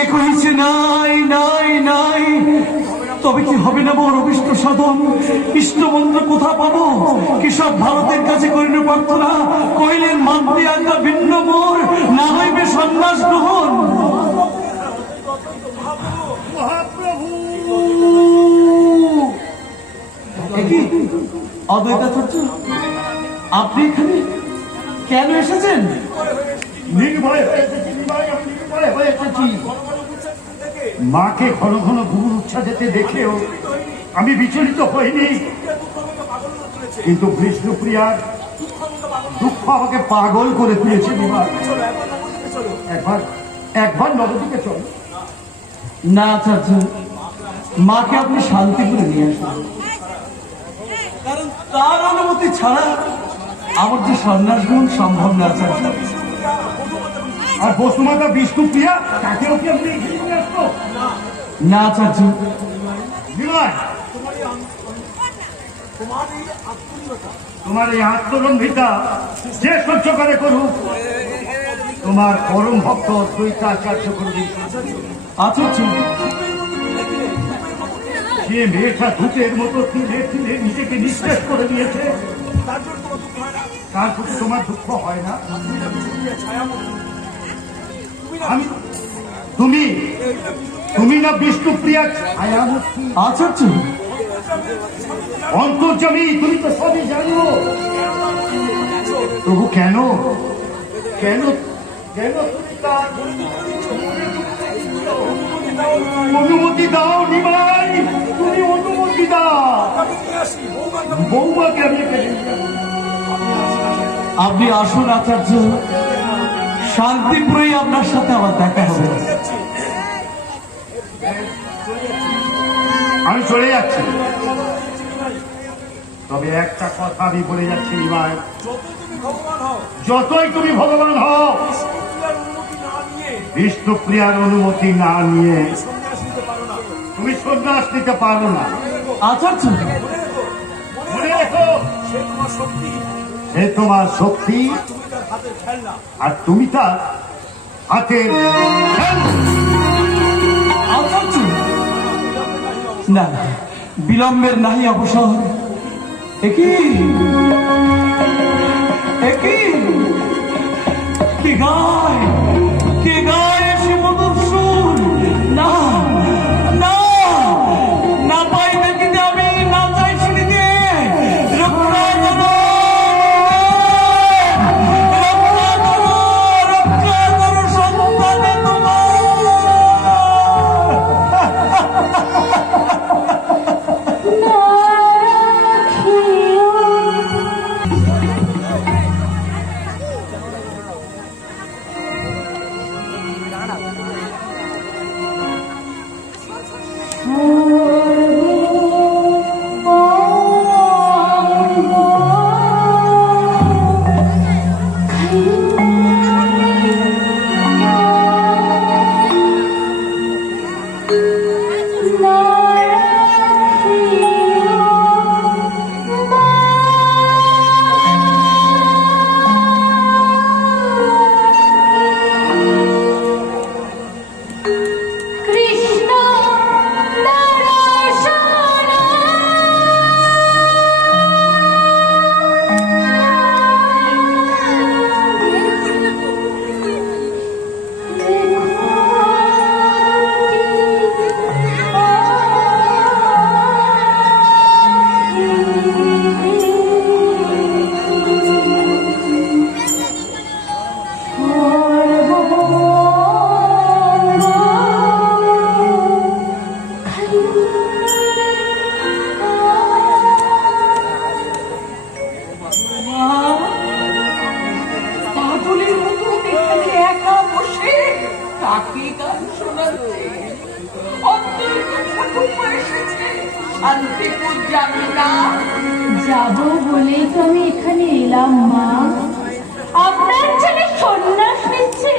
কে কহিছে নাই নাই নাই, তবে কি হবে না মোর অভিষ্ট সাধন? ইষ্টমন্ত্র কোথা পাবো? কেশব ভারতের কাছে করিল প্রার্থনা, কহিলেন মানতে আজ্ঞা ভিন্ন মোর, না হইবে সন্ন্যাস গ্রহণ। অদ্বৈতাচার্য, আপনি এখানে কেন এসেছেন? নির্ভয় হয়ে এসেছি। মাকে ঘন ঘন গুরু উচ্ছা যেতে দেখেও আমি বিচলিত হইনি, কিন্তু বিষ্ণুপ্রিয়ার দুঃখ আমাকে পাগল করে তুলেছে। একবার নবদ্বীপে চলো। না আচার্য, মাকে আপনি শান্তিপুরে নিয়ে আসুন, কারণ তার অনুমতি ছাড়া আমার যে সন্ন্যাস গ্রহণ সম্ভব না আচার্য। আর বসুমাতা বিষ্ণুপ্রিয়া তাকেও কি আপনি না আচার্য। তোমার এই আত্মরম্ভিতা যে সহ্য করে করুক, তোমার পরম ভক্ত দ্বৈতাচার্য করবে। আচার্য, যে মেয়েটা ভূতের মতো তিলে তিলে নিজেকে নিঃশেষ করে দিয়েছে, তার প্রতি তোমার দুঃখ হয় না? তুমি না বিষ্ণুপ্রিয়া ছায়ামূর্তি? আচার্য, অন্তর্যামী, তুমি তো সবই জানো। তবু কেন কেন কেন তুমি তার অনুমতি দাও? নিমাই, তুমি অনুমতি দাও। বৌমাকে আমি আপনি আসুন আচার্য, শান্তিপুরেই আপনার সাথে আমার দেখা হবে। আমি চলে যাচ্ছি, তবে একটা কথা আমি বলে যাচ্ছি নিমাই, যতই তুমি ভগবান হও, বিষ্ণুপ্রিয়ার অনুমতি না নিয়ে তুমি সন্ন্যাস নিতে পারো না। আচার্য, মনে রেখো, সে তোমার শক্তি আর তুমি তার হাতের আচার্য, না বিলম্বের নাহি অবসর। একই কে গায়, কে গায় সে মধুর সুর? না না না, পাই দেখিতে আমি, না চাই শুনিতে। রক্ষা করো, রক্ষা করো, রক্ষা করো সন্তানে তোমার। যাবো বলেই তো আমি এখানে এলাম মা। আপনার ছেলে সন্ন্যাস নিচ্ছে,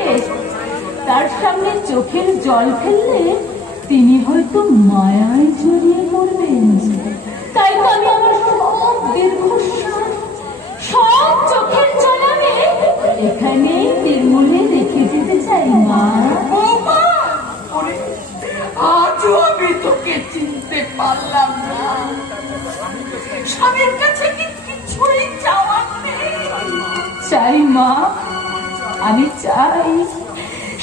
তার সামনে চোখের জল ফেললে তিনি হয়তো মায়ায় জড়িয়ে পড়বেন। তাই তো আমি আমার সব দীর্ঘশ্বাস, সব চোখের জল আমি এখানে নির্মূলে রেখে যেতে চাই মা। মা, আমি চাই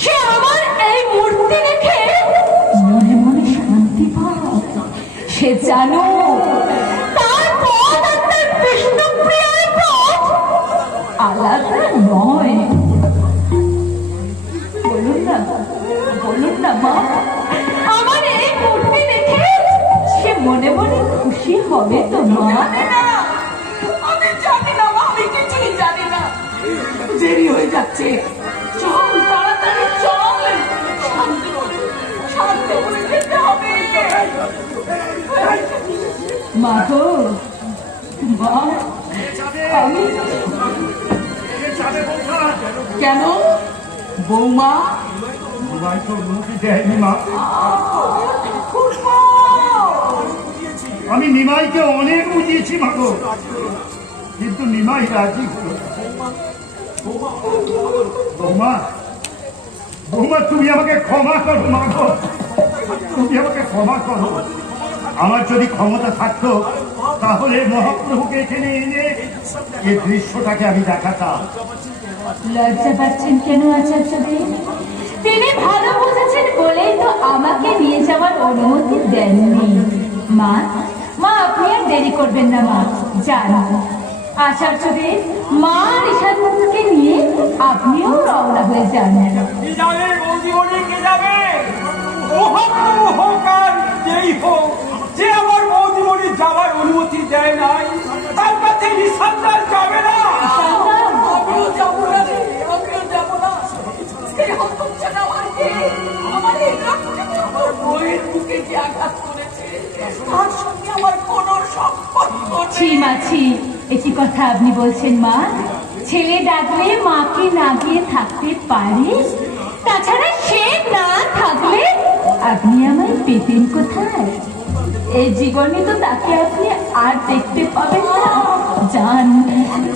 সে আমার এই মূর্তি দেখে মনে মনে শান্তি পায়। সে জানো তার পথ আর তার বিষ্ণুপ্রিয়ার পথ আলাদা নয়। বলুন না মা, আমার এই মূর্তি দেখে সে মনে মনে খুশি হবে তো মা? আমি জানি না মা, আমি কিছুই জানি না। দেরি হয়ে যাচ্ছে, চল তাড়াতাড়ি চল, শান্তি করে যেতে হবে। মা গো, মা, আমি কেন বৌমা? ভাই তো অনুমতি দেয়নি মা। আমি নিমাইকে অনেক বুঝিয়েছি মাগো, কিন্তু নিমাই রাজি হলো না। বৌমা, বৌমা তুমি আমাকে ক্ষমা করো মাগো, তুমি আমাকে ক্ষমা করো। আমার যদি ক্ষমতা থাকতো তাহলে মহাপ্রভুকে এখানে এনে এই দৃশ্যটাকে আমি দেখাতাম। লজ্জা পাচ্ছেন কেন আচার্যদেব? তিনি ভালো বুঝেছেন বলেই তো আমাকে নিয়ে যাওয়ার অনুমতি দেননি। মা, আপনি আর দেরি করবেন না মা, যান। আচার্যদেব, মা ঋষাদকে নিয়ে আপনিও রওনা হয়ে যান। কি যাবে বৌদিমণি, কে যাবে? মহাপ্রভু হোক আর যেই হোক, যে আমার বৌদিমণি যাওয়ার অনুমতি দেয় নাই, তার কাছে নিঃসন্তান যাবে না। আমিও যাবো না রে, আমিও যাবো না। এই হতচ্ছাড়া আমাকে, আমার এই লক্ষ্মীপুর বইয়ের বুকে যে আঘাত করেছে, তার সঙ্গে আমার কোনো সম্পর্ক ছি নেই। মা, ছি, একই কথা আপনি বলছেন মা? ছেলে ডাকলে মাকে না গিয়ে থাকতে পারে? তাছাড়া সে না থাকলে আপনি আমায় পেতেন কোথায়? এই জীবনে তো তাকে আপনি আর দেখতে পাবেন না। যান,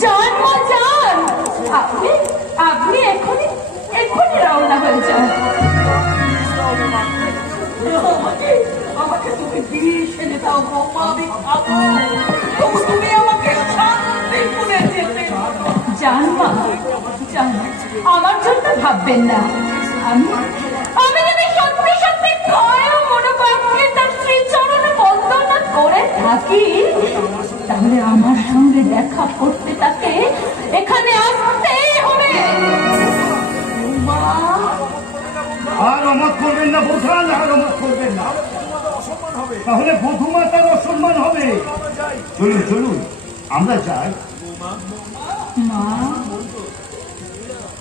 যান মা, যান। আপনি এখনই রওনা হয়ে যান। আমাকে তুমি বিষ এনে দাও বৌমা, আমি খাবো। তবু তুমি আমাকে শান্তি করে যেতে দাও। যান মা, যান, আমার জন্য ভাববেন না। আমি যদি সত্যি সত্যি ক্ষয় মনোবাক্যে তার শ্রীচরণে বন্দনা করে থাকি, তাহলে আমার সঙ্গে দেখা করতে তাকে এখানে আসতেই হবে। আর অমত করবেন না বোঝান, আর অমত করবেন না, তাহলে বধুমাতার অসম্মান হবে। চলুন চলুন, আমরা যাই। মা,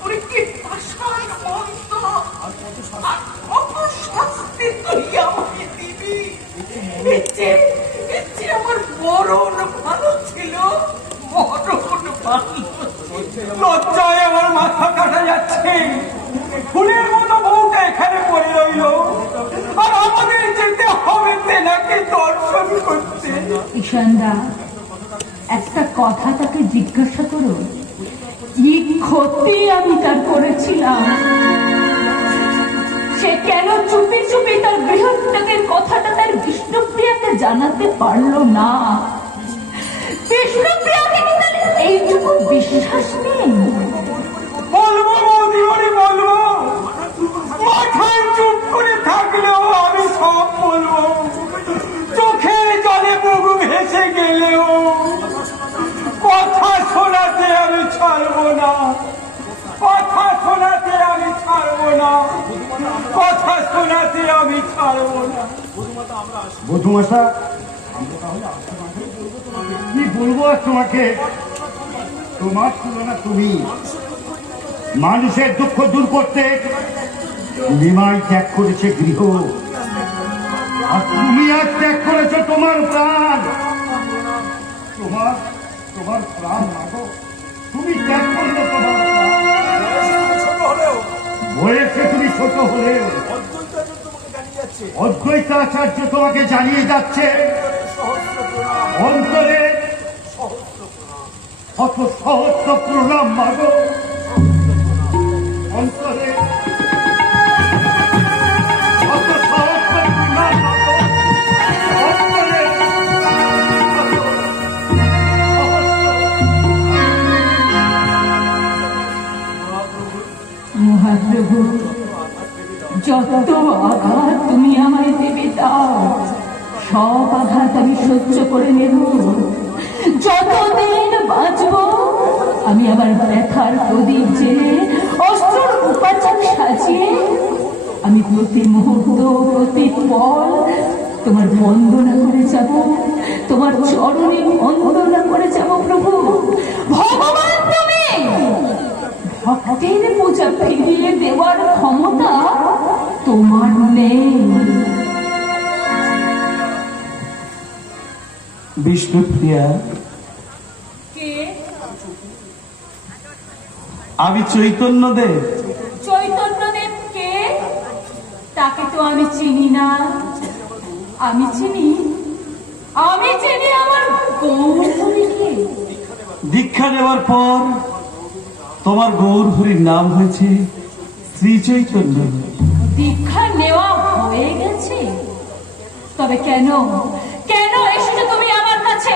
ওরে কি পাষাণ মন্ত্র আর কত শাস্তি তুই আমাকে দিবি। এর চেয়ে আমার মরণ ভালো ছিল, মরণ ভালো। লজ্জায় আমার মাথা কাটা যাচ্ছে। ফুলের মতো বউটা এখানে পড়ে রইল, আর আমাদের যেতে হবে তেনাকে দর্শন করতে। ঈশানদা, একটা কথা তাকে জিজ্ঞাসা করো, কি ক্ষতি আমি তার করেছিলাম? সে কেন চুপি চুপি তার গৃহত্যাগের কথাটা তার বিষ্ণুপ্রিয়াকে জানাতে পারলো না? বিষ্ণুপ্রিয়াকে কি তার এইটুকু বিশ্বাস নেই? বলবো বৌদিমণি, বলবো। মাথায় চুপ করে থাকলেও আমি সব বলবো। চোখের জলে বুক ভেসে গেলেও কথা শোনাতে আমি ছাড়বো না, কথা শোনাতে আমি ছাড়বো না, কথা শোনাতে আমি ছাড়বো না। বধুমাতা, কি বলবো আর তোমাকে? তোমার তুলনা তুমি। মানুষের দুঃখ দূর করতে নিমাই ত্যাগ করেছে গৃহ, আর তুমি আর ত্যাগ করেছো তোমার প্রাণ। তোমার প্রাণ মাগো, তুমি ত্যাগ করলে তোমার বয়সে তুমি ছোট হলেও অদ্বৈতাচার্য তোমাকে জানিয়ে যাচ্ছে অন্তরে কত সহস্র প্রণাম মাগো, অন্তরে কত সহস্র প্রণাম মাগো, অন্তরে কত সহস্র যত আঘাত তুমি আমায় দেবে দাও, সব আঘাত আমি সহ্য করে নেব। যতদিন বাঁচব আমি আবার ব্যথার প্রদীপ জেলে অস্ত্রর উপাচার সাজিয়ে আমি প্রতি মুহূর্ত প্রতি পল তোমার বন্দনা করে যাব, তোমার চরণে বন্দনা করে যাব। প্রভু ভগবান, তুমি ভক্তের পূজা ফিরিয়ে দেওয়ার ক্ষমতা তোমার নেই। বিষ্ণুপ্রিয়া, কে? আমি চৈতন্যদেব। চৈতন্যদেব কে? তাকে তো আমি চিনি না। আমি চিনি আমার গৌরহরিকে। দীক্ষা নেওয়ার পর তোমার গৌরহরির নাম হয়েছে শ্রী চৈতন্য। দীক্ষা নেওয়া হয়ে গেছে? তবে কেন কেন এসেছো তুমি আমার কাছে?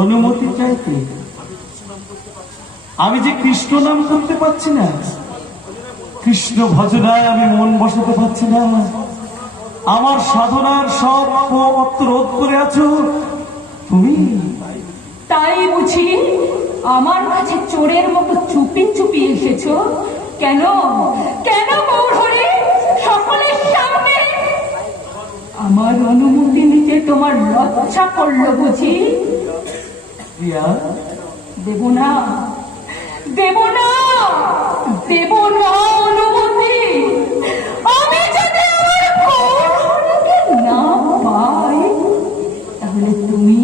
অনুমতি চাইতে। আমি যে কৃষ্ণ নাম করতে পারছি না, কৃষ্ণ ভজনায় আমি মন বসাতে পারছি না। আমার সাধনার সব পথ রোধ করে আছো তুমি। তাই বুঝি আমার কাছে চোরের মতো চুপি চুপি এসেছো? কেন কেন গৌরহরি? সকলের সামনে আমার অনুমতি নিতে তোমার লজ্জা করলো বুঝি? প্রিয়া, দেব না দেব না দেব না অনুমতি। আমি যদি আমার গৌরহরিকে না পাই, তাহলে তুমি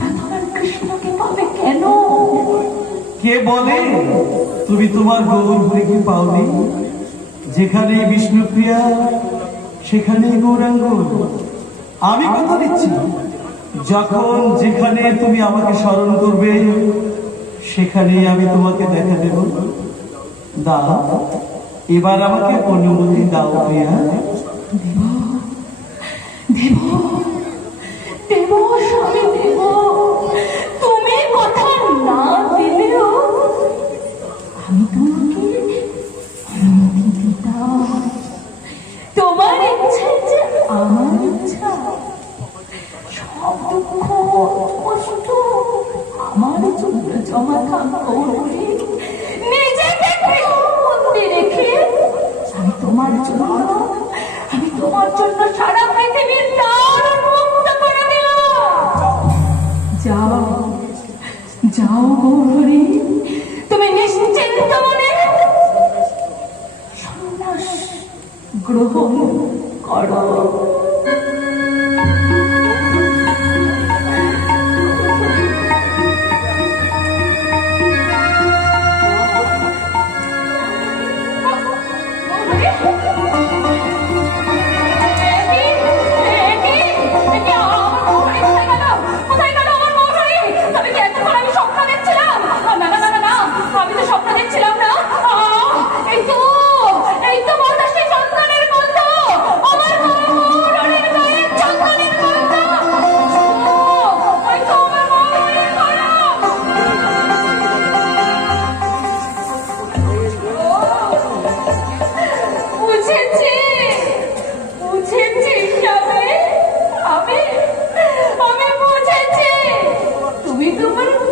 বা তোমার কৃষ্ণকে পাবে কেন? কে বলে তুমি তোমার গৌরহরিকে পাওনি? যেখানে বিষ্ণুপ্রিয়া সেখানে গৌরাঙ্গ। আমি কথা দিচ্ছি, যখন যেখানে তুমি আমাকে স্মরণ করবে সেখানে আমি তোমাকে দেখা দেব। দাও, এবার আমাকে অনুমতি দাও প্রিয়া। দেব দেব স্বামী দেব। তুমি কথা না দিলেও আমি তোমাকে অনুমতি দিতাম। তোমার ইচ্ছা যে আমার ইচ্ছা। সব দুঃখ কষ্ট আমার জন্য জমা থাকো। নিজেকে গৃহবন্দী রেখে আমি তোমার জন্য সারা পৃথিবীর দ্বার উন্মুক্ত করে দিলাম। যাও যাও গৌরহরি, তুমি নিশ্চিন্ত মনে সন্ন্যাস গ্রহণ করো।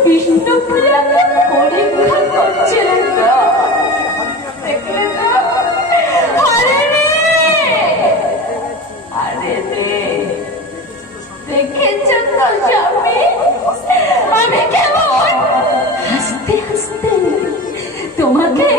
বিষ্ণুপ্রিয়াকে পরীক্ষা করছিলেন তো? দেখলেন তো? আরে রে, দেখেছ তো স্বামী? আমি কেমন হাসতে হাসতে তোমাকে